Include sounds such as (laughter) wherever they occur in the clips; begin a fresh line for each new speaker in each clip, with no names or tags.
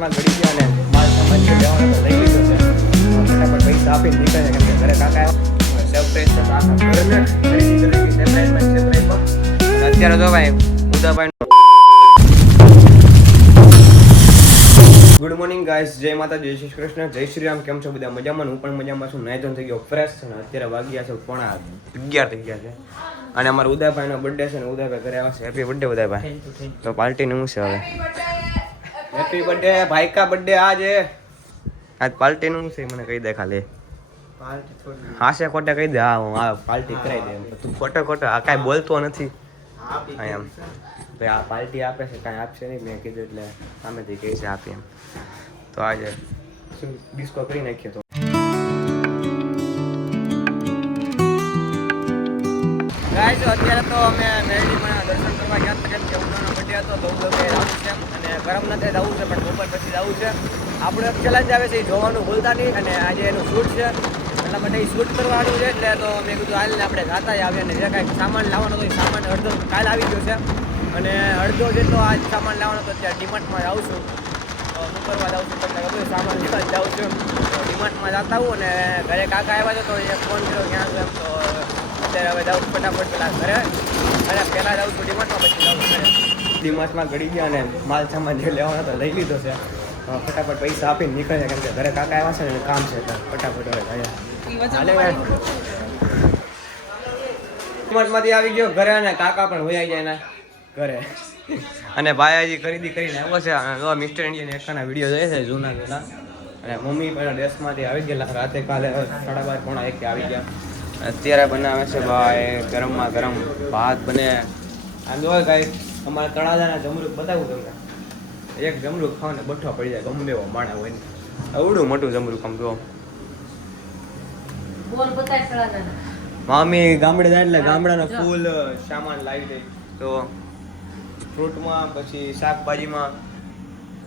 માં ઘડી ગયા ને માલ સામાન જે લેવાનો લઈ લીધો છે. ફટાફટ પૈસા આપીને નીકળે કેમ કે ઘરે કાકા સરપ્રાઈઝ છે તો આખા ઘરને ખરીદી કરી સરપ્રાઈઝમાં સરપ્રાઈઝમાં અને અત્યારે તો ભાઈ ઉદાભાઈ ગુડ મોર્નિંગ ગાઈસ જય માતા જય શ્રી કૃષ્ણ. જય શ્રી રામ. કેમ છો બધા? મજામાં હું પણ મજામાં છું. નાઈ થઈ ગયો ફ્રેશ છે ને અત્યારે વાગ્યા છે પોણા અગિયાર થઈ ગયા છે. અને અમારા ઉદાભાઈનો બર્થડે છે ને ઉદયભાઈ ઘરે આવશે હેપી બર્થડે ઉદયભાઈ તો પાર્ટીનું શું છે હવે? હેપી બર્થડે ભાઈ કા બર્થડે આજ. આજ પાર્ટીનું છે મને કહી દે ખાલી. હા છે ખોટે કહી દે હા હું આ પાર્ટી કરાવી દે. તું ખોટો ખોટો આ કાંઈ બોલતો નથી. એમ. ભાઈ આ પાર્ટી આપે છે કાંઈ આપશે નહીં મેં કીધું એટલે સામેથી કહે છે આપી એમ. તો આજે ડિસ્કો કરી નાખ્યો તો? ગાઈસ અત્યારે તો અમે મેરડીમાં દર્શન કરવા ગયા હતા કેમ કે ઉનાળો બર્થડે હતો તો ઉદયભાઈ રાવું છે અને ગરમ નથી, જવું છે, પણ બપોર પછી જવું છે. આપણે ચેલેન્જ આવે છે, એ જોવાનું ભૂલતા નહીં અને આજે એનું શૂટ છે. એટલા માટે એ શૂટ કરવાનું છે, એટલે તો મેં કીધું હાલને આપણે જાતા જ આવીએ અને જે કાંઈક સામાન લાવવાનો હતો એ સામાન અડધો કાલ આવી ગયો છે. અને અડધો જેટલો આજ સામાન લાવવાનો હતો ત્યાં ડિમાન્ડમાં જાઉં છું. તો કરવા જાઉં છું, તમને ખબર સામાન લેવા જાઉં છું. ડિમાન્ડમાં જતા આવું અને ઘરે કાકા આવ્યા છે, તો એ ફોન કર્યો ક્યાં એમ તો અત્યારે હવે જાઉં ફટાફટ પેલા ઘરે. અને પહેલાં જાઉં છું ડિમાન્ડમાં પછી જાઉં ઘરે. ડિમાર્ટમાં ઘડી ગયા અને માલ સામાન જે લેવાનો હતો લઈ લીધો છે. ફટાફટ પૈસા આપીને નીકળ્યા કેમ કે ઘરે કાકા આવ્યા છે ને કામ છે એટલે ફટાફટ હવે ગયા ડિમાર્ટમાંથી આવી ગયો ઘરે અને કાકા પણ વયા જાય એના ઘરે. અને ભાઈ ખરીદી કરીને આવ્યો છે. અને મિસ્ટર ઇન્ડિયન એકાના વીડિયો જોઈએ છે જૂના જૂના. અને મમ્મી પણ ડ્રેસમાંથી આવી ગયેલા. રાતે કાલે સાડા બાર પોણા એક આવી ગયા. અત્યારે બનાવે છે ભાઈ ગરમમાં ગરમ ભાત બને. આ જો ગાઈ અમારે તળાજાના જમરૂખ બતાવું તમને. એક જમરૂખ ખાવ ને બઠવા પડી જાય ગમે એવો માણા હોય ને. અવડું મોટું જમરૂખ આમ જો.
બોલ બતાય સળાજાને.
મામી ગામડે જાય એટલે ગામડાના ફૂલ સામાન લાવી દે. તો ફ્રૂટમાં પછી શાકભાજીમાં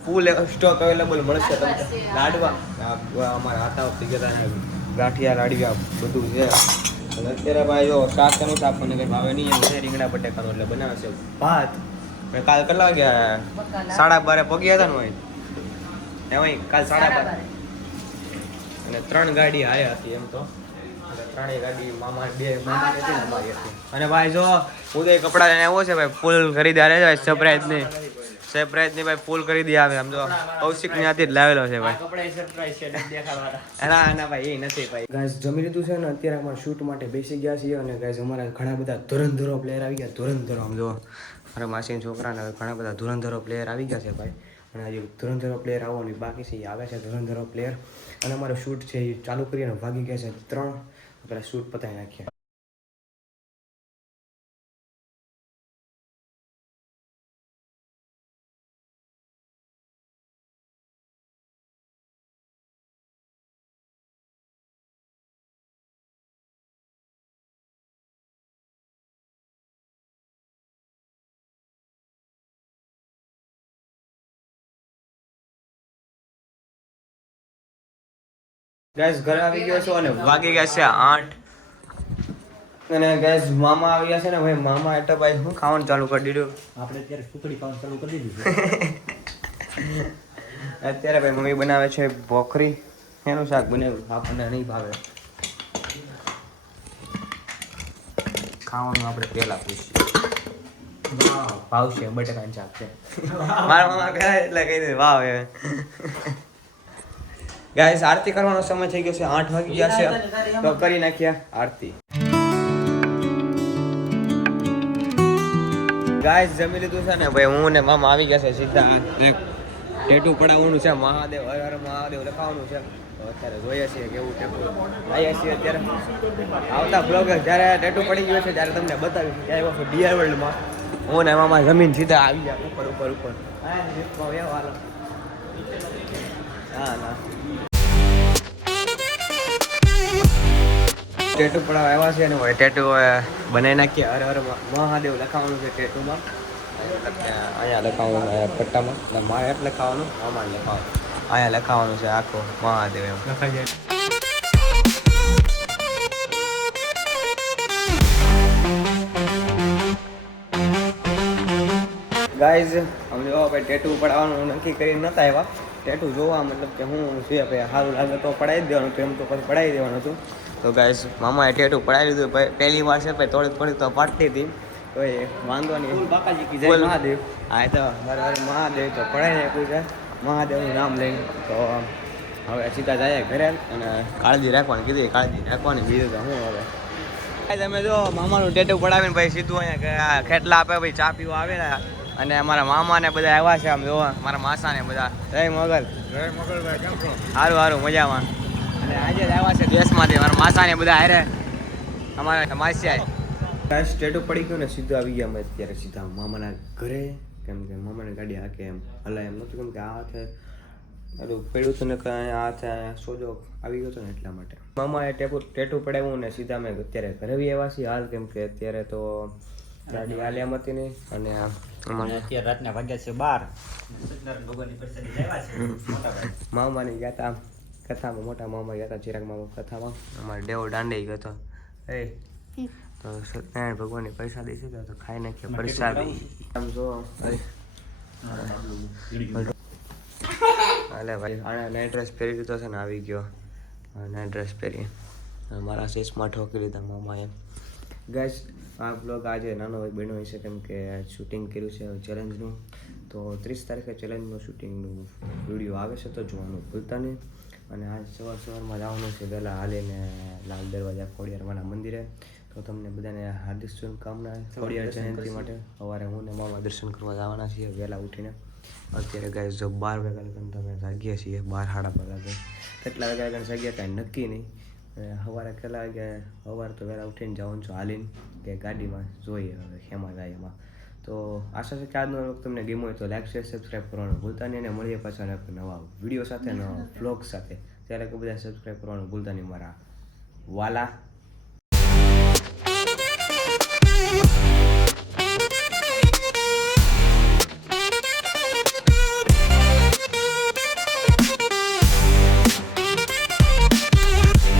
ફૂલ સ્ટોક અવેલેબલ મળશે તમને. લાડવા અમારા હાથા ગયા ગાંઠિયા લાડવા બધું છે. અત્યારે ભાઈ જો શાક એનું શાક મને કઈ ભાવે નહીં એમ. છે રીંગણા બટેકાનું એટલે બનાવે છે. ભાત? મેં કાલ કેટલા વાગ્યા સાડા બારે પગ્યા હતા ને હોય એમાંય કાલ સાડા બારે. અને ત્રણ ગાડી આયા હતી એમ તો. અને ત્રણેય ગાડી મામા બે મામાની હતી ને અમારી હતી. અને ભાઈ જો ઉદય કપડા લઈને આવ્યો છે ભાઈ ફૂલ ખરીદાર છે ભાઈ સરપ્રાઈઝની. સરપ્રાઈઝની ભાઈ ફૂલ ખરીદી આવે આમ તો કૌશિકની આથી જ લાવેલો છે ભાઈ. ના ના ભાઈ એ નથી ભાઈ. ગાઈસ જમી લીધું છે ને અત્યારે અમારે શૂટ માટે બેસી ગયા છીએ અને ગાઈસ અમારા ઘણા બધા ધુરંધરો પ્લેયર આવી ગયા ધુરંધરો આમ જો. મારા માસીના છોકરાને હવે ઘણા બધા ધુરંધરો પ્લેયર આવી ગયા છે ભાઈ. અને હજી ધુરંધરો પ્લેયર આવવાની બાકી છે એ આવે છે ધુરંધરો પ્લેયર અને અમારો શૂટ છે એ ચાલુ કરીને ભાગી ગયા છે ત્રણ. પેલા શૂટ પતાવી નાખીએ. ગાઈસ ઘરે આવી ગયો છો અને વાગી ગયા છે આઠ. અને ગેસ મામા આવી ગયા છે ને ભાઈ મામા એટલે ભાઈ હું ખાવાનું ચાલુ કરી દીધું?
આપણે અત્યારે સુખડી ખાવાનું ચાલુ કરી દીધું (laughs)
અત્યારે ભાઈ મમ્મી બનાવે છે ભોખરી. એનું શાક બનાવ્યું? આપણને નહીં ભાવે. ખાવાનું આપણે પહેલાં પૂછીએ. ભાવશે બટેકાનું શાક છે. મારા મામા કહે એટલે કહી દે વાવ એ ગાઈસ આરતી કરવાનો સમય થઈ ગયો છે આઠ વાગી ગયા છે. તો કરી નાખ્યા આરતી. ગાઈસ જમી લીધું છે ને? ભાઈ હું ને મામા આવી ગયા છે સીધા. ટેટુ પડાવવાનું છે મહાદેવ હર હર મહાદેવ લખાવવાનું છે. અત્યારે જોઈએ છીએ કેવું ટેટુ આવ્યા છીએ અત્યારે. આવતા બ્લોગર જ્યારે ટેટુ પડી ગયો છે ત્યારે તમને બતાવીશ ત્યાં વખત ડીઆર વર્લ્ડમાં હું ને મામા જમીન સીધા આવી ગયા ઉપર ઉપર ઉપર. હા ના. ટેટુ પણ આવ્યા છે ને ભાઈ ટેટુ બનાવી નાખીએ. હર હર મહાદેવ લખાવાનું છે ટેટુમાં અહીંયા લખાવવાનું પટ્ટામાં. મા મારે એટલે લખાવાનું આમાં લખાવાનું. અહીંયા લખાવાનું છે આખો મહાદેવ એમ. લખાઈ જાય. ગાઈઝ અમે જો ભાઈ ટેટુ પડાવવાનું નક્કી કરીને નતા આવ્યા. ટેટુ જોવા મતલબ કે હું છે ભાઈ સારું લાગે તો પડાવી જ દેવાનું એમ તો પછી પડાવી દેવાનું હતું. તો ગાઈસ મામાએ ટેટુ પડાવી લીધું પહેલી વાર છે ભાઈ થોડીક થોડીક તો પાડતી હતી. તો એ વાંધો નહીં.
બાકાજી કી જય મહાદેવ.
હા એ તો હર મહાદેવ તો પડાવી નાખ્યું છે. મહાદેવનું નામ લઈને. તો હવે સીધા જાય ઘરે અને કાળજી રાખવાની કીધી કાળજી રાખવાની. બીજું તો હું હવે. તમે જો મામાનું ટેટુ પડાવીને ભાઈ સીધું અહીંયા કે આ ખેટલા આપે ભાઈ ચા પીવા આવે ને. અને અમારા મામા ને બધા આવ્યા છે આમ જોવા મારા માસા ને બધા. જય મોગલ.
જય મગલભાઈ કેમ છો?
સારું સારું મજામાં. અને આજે જ આવ્યા છે દેશમાંથી મારા માસા ને બધા હારે. અમારા માસિયા ગાઈસ ટેટુ પડી ગયું ને સીધું આવી ગયા અમે અત્યારે સીધા મામાના ઘરે. કેમ કે મામાની ગાડી હાકે એમ હલાય એમ નહોતું કેમ કે આ છે બધું પડ્યું હતું ને આ હાથે સોજો આવી ગયો હતો ને એટલા માટે. મામાએ ટેપુ ટેટુ પડાવ્યું ને સીધા અમે અત્યારે ઘરે બી આવ્યા છીએ. હાલ કેમ કે અત્યારે તો ગાડી હાલ એમ હતી નહીં અને આ
અત્યારે રાતના વાગ્યા છે બાર.
મામાની ગયા હતા કથામાં મોટા મામા ગયા હતા ચિરાગ મામા કથામાં. અમારે ડેવો દાંડે ગયો હતો. એ. તો સત્યનારાયણ ભગવાનની પ્રસાદી છે તો ખાઈ નાખીએ પ્રસાદી. આમ જો ભાઈ આને નાઇટ ડ્રેસ પહેરી લીધો છે ને આવી ગયો. નાઇટ ડ્રેસ પહેરી. મારા શેષમાં ઠોકી લીધા મામા એમ ગેસ આ બ્લોગ આજે નાનો ભાઈ બન્યો છે કેમ કે શૂટિંગ કર્યું છે ચેલેન્જનું તો ત્રીસ તારીખે ચેલેન્જનું શૂટિંગનું વીડિયો આવે છે તો જોવાનું ભૂલતા નહીં. અને આજ સવાર સવારમાં જવાનું છે વહેલા હાલીને લાલ દરવાજા ખોડિયારવાના મંદિરે. તો તમને બધાને હાર્દિક શુભકામના ખોડિયાર જયંતિ માટે. સવારે હું ને મામા દર્શન કરવા જવાના છીએ વહેલા ઉઠીને. અત્યારે ગાય જો બાર વાગ્યા લગન તમે જાગીએ છીએ બાર સાડા બાર વાગે. કેટલા વાગ્યા લગન જાગ્યા? કાંઈ નક્કી નહીં. સવારે કેટલા વાગે સવારે તો વહેલા ઉઠીને જવાનું છું હાલીને કે ગાડીમાં જોઈએ હવે શેમાં જાય એમાં તો આશા છે કે આજનો વખત તમને ગેમ હોય તો લાઈક શેર સબસ્ક્રાઈબ કરવાનું ભૂલતા નહીં અને મળીએ પાછા નવા વીડિયો સાથે, નવા બ્લોગ સાથે. ત્યારે કે બધા સબસ્ક્રાઈબ કરવાનું ભૂલતા નહીં. મારા વાલા.